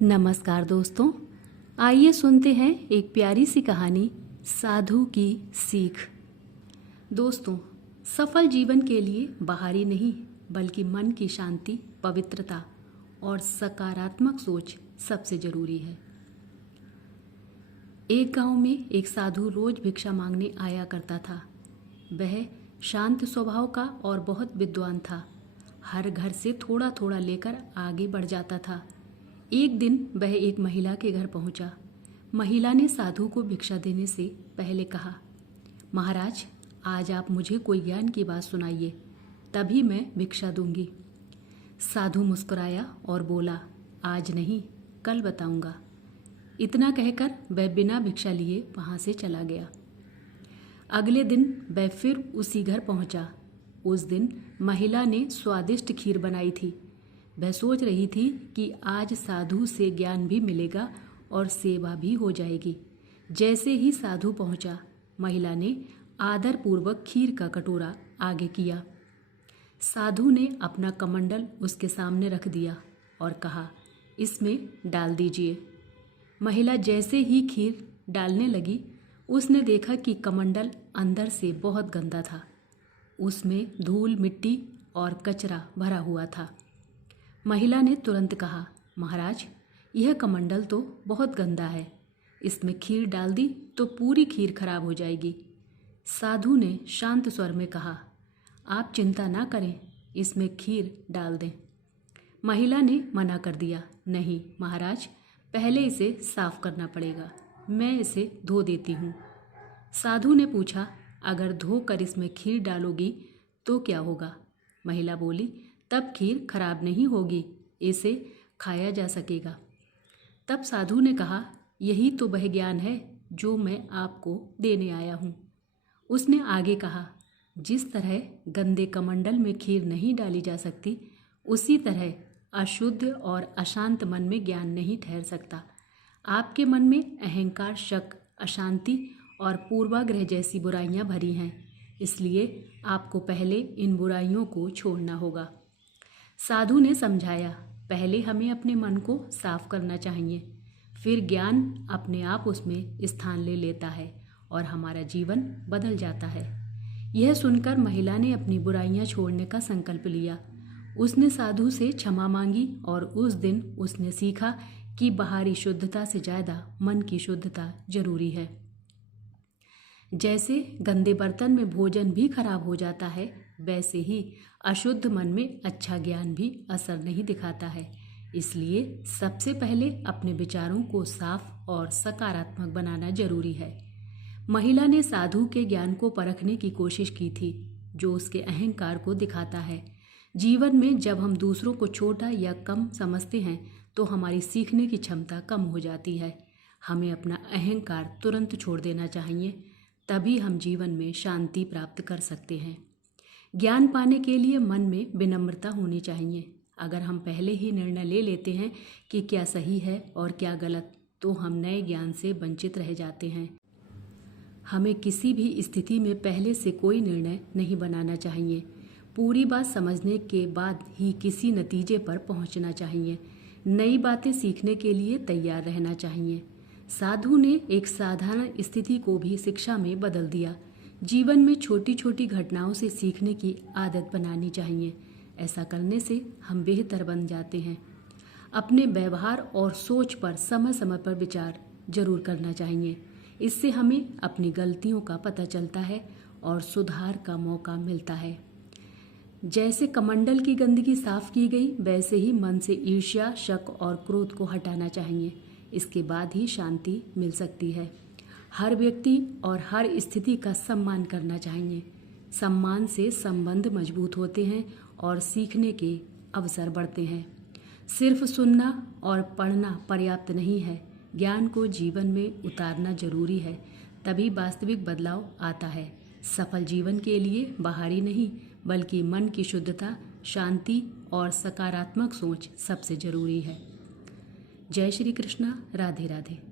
नमस्कार दोस्तों, आइए सुनते हैं एक प्यारी सी कहानी साधु की सीख। दोस्तों, सफल जीवन के लिए बाहरी नहीं बल्कि मन की शांति, पवित्रता और सकारात्मक सोच सबसे जरूरी है। एक गांव में एक साधु रोज भिक्षा मांगने आया करता था। वह शांत स्वभाव का और बहुत विद्वान था। हर घर से थोड़ा थोड़ा लेकर आगे बढ़ जाता था। एक दिन वह एक महिला के घर पहुंचा। महिला ने साधु को भिक्षा देने से पहले कहा, महाराज, आज आप मुझे कोई ज्ञान की बात सुनाइए, तभी मैं भिक्षा दूंगी। साधु मुस्कुराया और बोला, आज नहीं, कल बताऊंगा। इतना कहकर वह बिना भिक्षा लिए वहां से चला गया। अगले दिन वह फिर उसी घर पहुंचा। उस दिन महिला ने स्वादिष्ट खीर बनाई थी। वह सोच रही थी कि आज साधु से ज्ञान भी मिलेगा और सेवा भी हो जाएगी। जैसे ही साधु पहुंचा, महिला ने आदरपूर्वक खीर का कटोरा आगे किया। साधु ने अपना कमंडल उसके सामने रख दिया और कहा, इसमें डाल दीजिए। महिला जैसे ही खीर डालने लगी, उसने देखा कि कमंडल अंदर से बहुत गंदा था। उसमें धूल, मिट्टी और कचरा भरा हुआ था। महिला ने तुरंत कहा, महाराज, यह कमंडल तो बहुत गंदा है। इसमें खीर डाल दी तो पूरी खीर खराब हो जाएगी। साधु ने शांत स्वर में कहा, आप चिंता ना करें, इसमें खीर डाल दें। महिला ने मना कर दिया, नहीं महाराज, पहले इसे साफ करना पड़ेगा, मैं इसे धो देती हूँ। साधु ने पूछा, अगर धोकर इसमें खीर डालोगी तो क्या होगा? महिला बोली, तब खीर खराब नहीं होगी, इसे खाया जा सकेगा। तब साधु ने कहा, यही तो वह ज्ञान है जो मैं आपको देने आया हूँ। उसने आगे कहा, जिस तरह गंदे कमंडल में खीर नहीं डाली जा सकती, उसी तरह अशुद्ध और अशांत मन में ज्ञान नहीं ठहर सकता। आपके मन में अहंकार, शक, अशांति और पूर्वाग्रह जैसी बुराइयां भरी हैं, इसलिए आपको पहले इन बुराइयों को छोड़ना होगा। साधु ने समझाया, पहले हमें अपने मन को साफ करना चाहिए, फिर ज्ञान अपने आप उसमें स्थान ले लेता है और हमारा जीवन बदल जाता है। यह सुनकर महिला ने अपनी बुराइयां छोड़ने का संकल्प लिया। उसने साधु से क्षमा मांगी और उस दिन उसने सीखा कि बाहरी शुद्धता से ज़्यादा मन की शुद्धता जरूरी है। जैसे गंदे बर्तन में भोजन भी खराब हो जाता है, वैसे ही अशुद्ध मन में अच्छा ज्ञान भी असर नहीं दिखाता है। इसलिए सबसे पहले अपने विचारों को साफ और सकारात्मक बनाना जरूरी है। महिला ने साधु के ज्ञान को परखने की कोशिश की थी, जो उसके अहंकार को दिखाता है। जीवन में जब हम दूसरों को छोटा या कम समझते हैं तो हमारी सीखने की क्षमता कम हो जाती है। हमें अपना अहंकार तुरंत छोड़ देना चाहिए, तभी हम जीवन में शांति प्राप्त कर सकते हैं। ज्ञान पाने के लिए मन में विनम्रता होनी चाहिए। अगर हम पहले ही निर्णय ले लेते हैं कि क्या सही है और क्या गलत, तो हम नए ज्ञान से वंचित रह जाते हैं। हमें किसी भी स्थिति में पहले से कोई निर्णय नहीं बनाना चाहिए। पूरी बात समझने के बाद ही किसी नतीजे पर पहुंचना चाहिए। नई बातें सीखने के लिए तैयार रहना चाहिए। साधु ने एक साधारण स्थिति को भी शिक्षा में बदल दिया। जीवन में छोटी छोटी घटनाओं से सीखने की आदत बनानी चाहिए। ऐसा करने से हम बेहतर बन जाते हैं। अपने व्यवहार और सोच पर समय समय पर विचार जरूर करना चाहिए। इससे हमें अपनी गलतियों का पता चलता है और सुधार का मौका मिलता है। जैसे कमंडल की गंदगी साफ की गई, वैसे ही मन से ईर्ष्या, शक और क्रोध को हटाना चाहिए। इसके बाद ही शांति मिल सकती है। हर व्यक्ति और हर स्थिति का सम्मान करना चाहिए। सम्मान से संबंध मजबूत होते हैं और सीखने के अवसर बढ़ते हैं। सिर्फ सुनना और पढ़ना पर्याप्त नहीं है, ज्ञान को जीवन में उतारना जरूरी है, तभी वास्तविक बदलाव आता है। सफल जीवन के लिए बाहरी नहीं बल्कि मन की शुद्धता, शांति और सकारात्मक सोच सबसे जरूरी है। जय श्री कृष्णा। राधे राधे।